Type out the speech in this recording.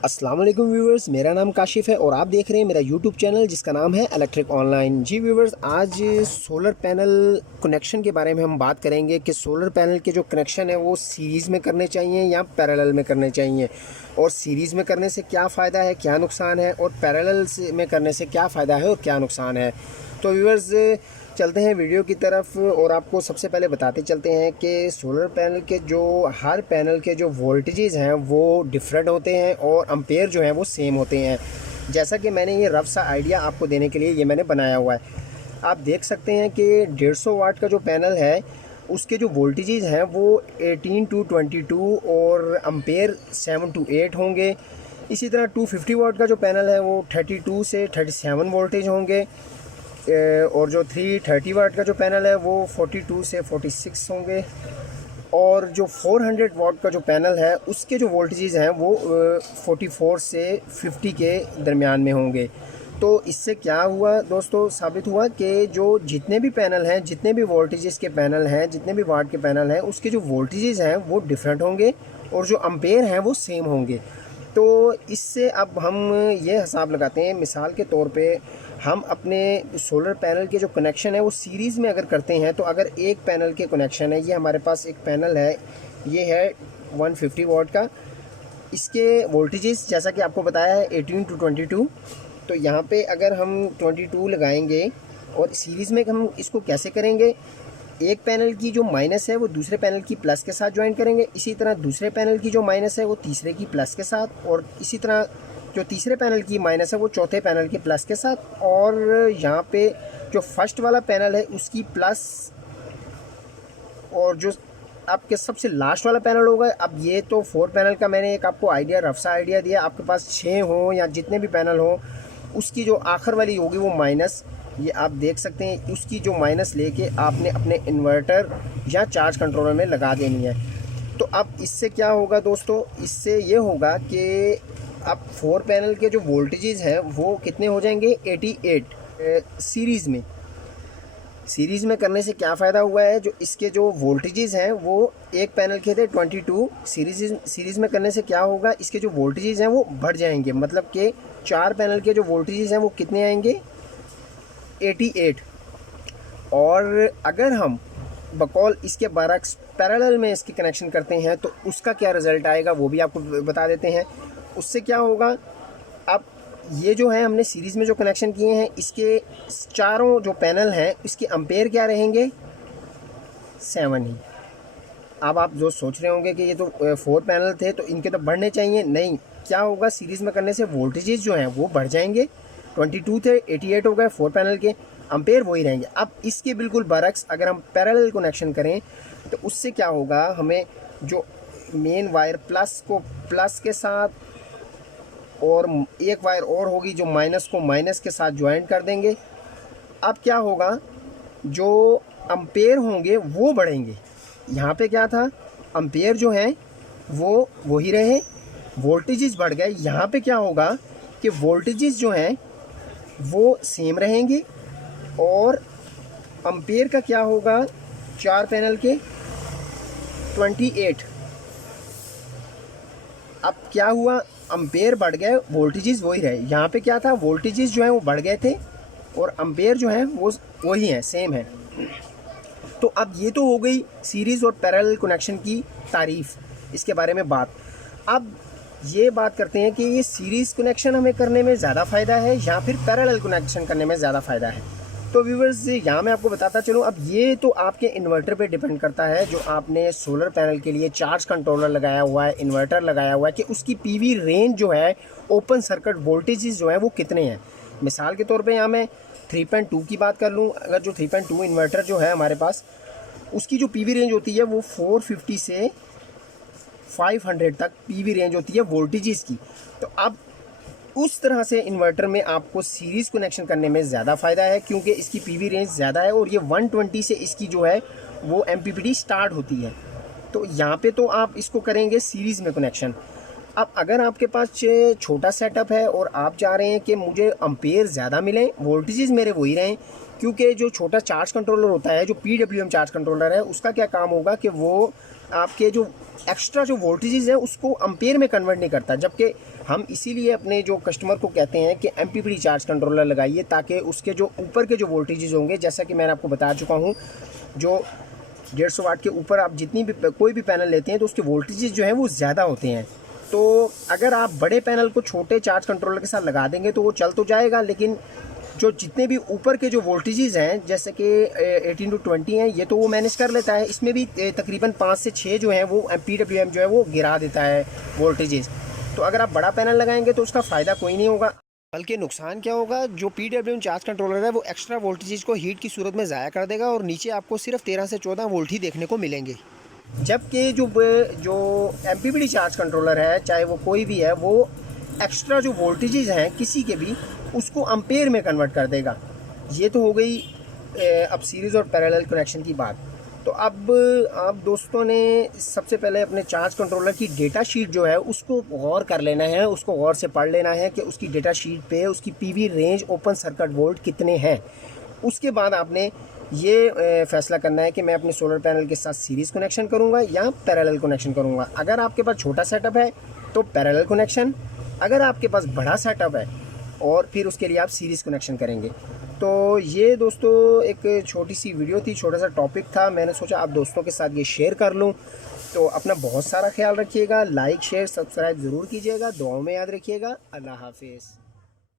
अस्सलाम वालेकुम व्यूवर्स, मेरा नाम काशिफ है और आप देख रहे हैं मेरा यूट्यूब चैनल जिसका नाम है इलेक्ट्रिक ऑनलाइन। जी व्यूवर्स, आज सोलर पैनल कनेक्शन के बारे में हम बात करेंगे कि सोलर पैनल के जो कनेक्शन है वो सीरीज़ में करने चाहिए या पैरेलल में करने चाहिए, और सीरीज़ में करने से क्या फ़ायदा है, क्या नुकसान है, और पैरेलल में करने से क्या फ़ायदा है और क्या नुकसान है। तो व्यूवर्स, चलते हैं वीडियो की तरफ और आपको सबसे पहले बताते चलते हैं कि सोलर पैनल के जो हर पैनल के जो वोल्टेजेस हैं वो डिफरेंट होते हैं और एम्पेयर जो हैं वो सेम होते हैं। जैसा कि मैंने ये रफ सा आइडिया आपको देने के लिए ये मैंने बनाया हुआ है। आप देख सकते हैं कि 150 वाट का जो पैनल है उसके जो वोल्टेजेस हैं वो 18 टू 22 और एम्पेयर 7 टू 8 होंगे। इसी तरह 250 वाट का जो पैनल है वो 32 से 37 वोल्टेज होंगे, और जो 330 वाट का जो पैनल है वो 42 से 46 होंगे, और जो 400 वाट का जो पैनल है उसके जो वोल्टेजेस हैं वो 44 से 50 के दरमियान में होंगे। तो इससे क्या हुआ दोस्तों, साबित हुआ कि जो जितने भी पैनल हैं, जितने भी वोल्टेजेस के पैनल हैं, जितने भी वाट के पैनल हैं, उसके जो वोल्टेजेस हैं वो डिफरेंट होंगे और जो एम्पेयर हैं वो सेम होंगे। तो इससे अब हम ये हिसाब लगाते हैं, मिसाल के तौर पे हम अपने सोलर पैनल के जो कनेक्शन है वो सीरीज़ में अगर करते हैं, तो अगर एक पैनल के कनेक्शन है, ये हमारे पास एक पैनल है, ये है 150 वाट का, इसके वोल्टेजेस जैसा कि आपको बताया है 18 टू 22। तो यहाँ पे अगर हम 22 लगाएंगे और सीरीज़ में हम इसको कैसे करेंगे, एक पैनल की जो माइनस है वो दूसरे पैनल की प्लस के साथ ज्वाइन करेंगे, इसी तरह दूसरे पैनल की जो माइनस है वो तीसरे की प्लस के साथ, और इसी तरह जो तीसरे पैनल की माइनस है वो चौथे पैनल के प्लस के साथ, और यहाँ पे जो फर्स्ट वाला पैनल है उसकी प्लस, और जो आपके सबसे लास्ट वाला पैनल होगा, अब ये तो 4 पैनल का मैंने एक आपको आइडिया, रफ सा आइडिया दिया, आपके पास 6 हो या जितने भी पैनल हो, उसकी जो आखिर वाली होगी वो माइनस, ये आप देख सकते हैं, उसकी जो माइनस लेके आपने अपने इन्वर्टर या चार्ज कंट्रोलर में लगा देनी है। तो अब इससे क्या होगा दोस्तों, इससे ये होगा कि अब 4 पैनल के जो वोल्टेजेस हैं वो कितने हो जाएंगे, 88। सीरीज़ में करने से क्या फ़ायदा हुआ है, जो इसके जो वोल्टेजेस हैं वो एक पैनल के थे 22, सीरीज़ में करने से क्या होगा, इसके जो वोल्टेजेस हैं वो बढ़ जाएंगे, मतलब कि 4 पैनल के जो वोल्टेजेस हैं वो कितने आएंगे, 88। और अगर हम बकौल इसके बरक्स पैरेलल में इसकी कनेक्शन करते हैं तो उसका क्या रिज़ल्ट आएगा वो भी आपको बता देते हैं। उससे क्या होगा, अब ये जो है हमने सीरीज़ में जो कनेक्शन किए हैं, इसके चारों जो पैनल हैं इसके एम्पेयर क्या रहेंगे, 7 ही। अब आप जो सोच रहे होंगे कि ये तो 4 पैनल थे तो इनके तो बढ़ने चाहिए, नहीं, क्या होगा, सीरीज़ में करने से वोल्टेजेस जो हैं वो बढ़ जाएंगे, 22 थे 88 हो गए 4 पैनल के, एम्पेयर वही रहेंगे। अब इसके बिल्कुल बरक्स अगर हम पैरेलल कनेक्शन करें तो उससे क्या होगा, हमें जो मेन वायर प्लस को प्लस के साथ और एक वायर और होगी जो माइनस को माइनस के साथ ज्वाइन कर देंगे। अब क्या होगा, जो एम्पेयर होंगे वो बढ़ेंगे। यहाँ पे क्या था, एम्पेयर जो हैं वो वही रहे, वोल्टेजेस बढ़ गए। यहाँ पे क्या होगा कि वोल्टेजेस जो हैं वो सेम रहेंगे, और एम्पेयर का क्या होगा, 4 पैनल के 28। अब क्या हुआ, एम्पेयर बढ़ गए, वोल्टेजेस वही रहे। यहाँ पे क्या था, वोल्टेजेस जो हैं वो बढ़ गए थे और एम्पेयर जो हैं वो वही हैं, सेम है। तो अब ये तो हो गई सीरीज़ और पैरेलल कनेक्शन की तारीफ़, इसके बारे में बात। अब ये बात करते हैं कि ये सीरीज़ कनेक्शन हमें करने में ज़्यादा फ़ायदा है या फिर पैरेलल कनेक्शन करने में ज़्यादा फ़ायदा है। तो व्यूवर्स, यहाँ मैं आपको बताता चलूँ, अब ये तो आपके इन्वर्टर पे डिपेंड करता है, जो आपने सोलर पैनल के लिए चार्ज कंट्रोलर लगाया हुआ है, इन्वर्टर लगाया हुआ है, कि उसकी पीवी रेंज जो है, ओपन सर्किट वोल्टेजेस जो है वो कितने हैं। मिसाल के तौर पे यहाँ मैं 3.2 की बात कर लूँ, अगर जो 3.2 इन्वर्टर जो है हमारे पास, उसकी जो पीवी रेंज होती है वो 450 से 500 तक पीवी रेंज होती है वोल्टेजेस की। तो अब उस तरह से इन्वर्टर में आपको सीरीज़ कनेक्शन करने में ज़्यादा फ़ायदा है, क्योंकि इसकी पीवी रेंज ज़्यादा है और ये 120 से इसकी जो है वो एमपीपीटी स्टार्ट होती है। तो यहाँ पे तो आप इसको करेंगे सीरीज़ में कनेक्शन। अब अगर आपके पास छोटा सेटअप है और आप चाह रहे हैं कि मुझे एम्पेयर ज़्यादा मिलें, वोल्टेजेस मेरे वही रहें, क्योंकि जो छोटा चार्ज कंट्रोलर होता है, जो PWM चार्ज कंट्रोलर है, उसका क्या काम होगा कि वो आपके जो एक्स्ट्रा जो वोल्टेजेस हैं उसको एम्पेयर में कन्वर्ट नहीं करता। जबकि हम इसीलिए अपने जो कस्टमर को कहते हैं कि एमपीपीटी चार्ज कंट्रोलर लगाइए, ताकि उसके जो ऊपर के जो वोल्टेजेस होंगे, जैसा कि मैंने आपको बता चुका हूँ, जो 150 वाट के ऊपर आप जितनी भी कोई भी पैनल लेते हैं तो उसके वोल्टेजेस जो हैं वो ज़्यादा होते हैं। तो अगर आप बड़े पैनल को छोटे चार्ज कंट्रोलर के साथ लगा देंगे तो वो चल तो जाएगा, लेकिन जो जितने भी ऊपर के जो वोल्टेजेस हैं, जैसे कि 18 to 20 हैं, ये तो वो मैनेज कर लेता है। इसमें भी तकरीबन 5 से 6 जो हैं वो PWM जो है वो गिरा देता है वोल्टेजेस। तो अगर आप बड़ा पैनल लगाएंगे तो उसका फ़ायदा कोई नहीं होगा, बल्कि नुकसान क्या होगा, जो PWM चार्ज कंट्रोलर है वो एक्स्ट्रा वोल्टेजेस को हीट की सूरत में ज़ाया कर देगा और नीचे आपको सिर्फ 13 से 14 वोल्ट ही देखने को मिलेंगे। जबकि जो एमपीपीटी चार्ज कंट्रोलर है, चाहे वो कोई भी है, वो एक्स्ट्रा जो वोल्टेजेस हैं किसी के भी, उसको एम्पेयर में कन्वर्ट कर देगा। ये तो हो गई अब सीरीज़ और पैरेलल कनेक्शन की बात। तो अब आप दोस्तों ने सबसे पहले अपने चार्ज कंट्रोलर की डेटा शीट जो है उसको गौर कर लेना है, उसको गौर से पढ़ लेना है कि उसकी डेटा शीट पे उसकी PV range open circuit volt कितने हैं। उसके बाद आपने ये फ़ैसला करना है कि मैं अपने सोलर पैनल के साथ सीरीज़ कनेक्शन करूँगा या पैरेलल कनेक्शन करूँगा। अगर आपके पास छोटा सेटअप है तो पैरेलल कनेक्शन, अगर आपके पास बड़ा सेटअप है और फिर उसके लिए आप सीरीज़ कनेक्शन करेंगे। तो ये दोस्तों एक छोटी सी वीडियो थी, छोटा सा टॉपिक था, मैंने सोचा आप दोस्तों के साथ ये शेयर कर लूँ। तो अपना बहुत सारा ख्याल रखिएगा, लाइक शेयर सब्सक्राइब ज़रूर कीजिएगा, दुआओं में याद रखिएगा। अल्लाह हाफिज़।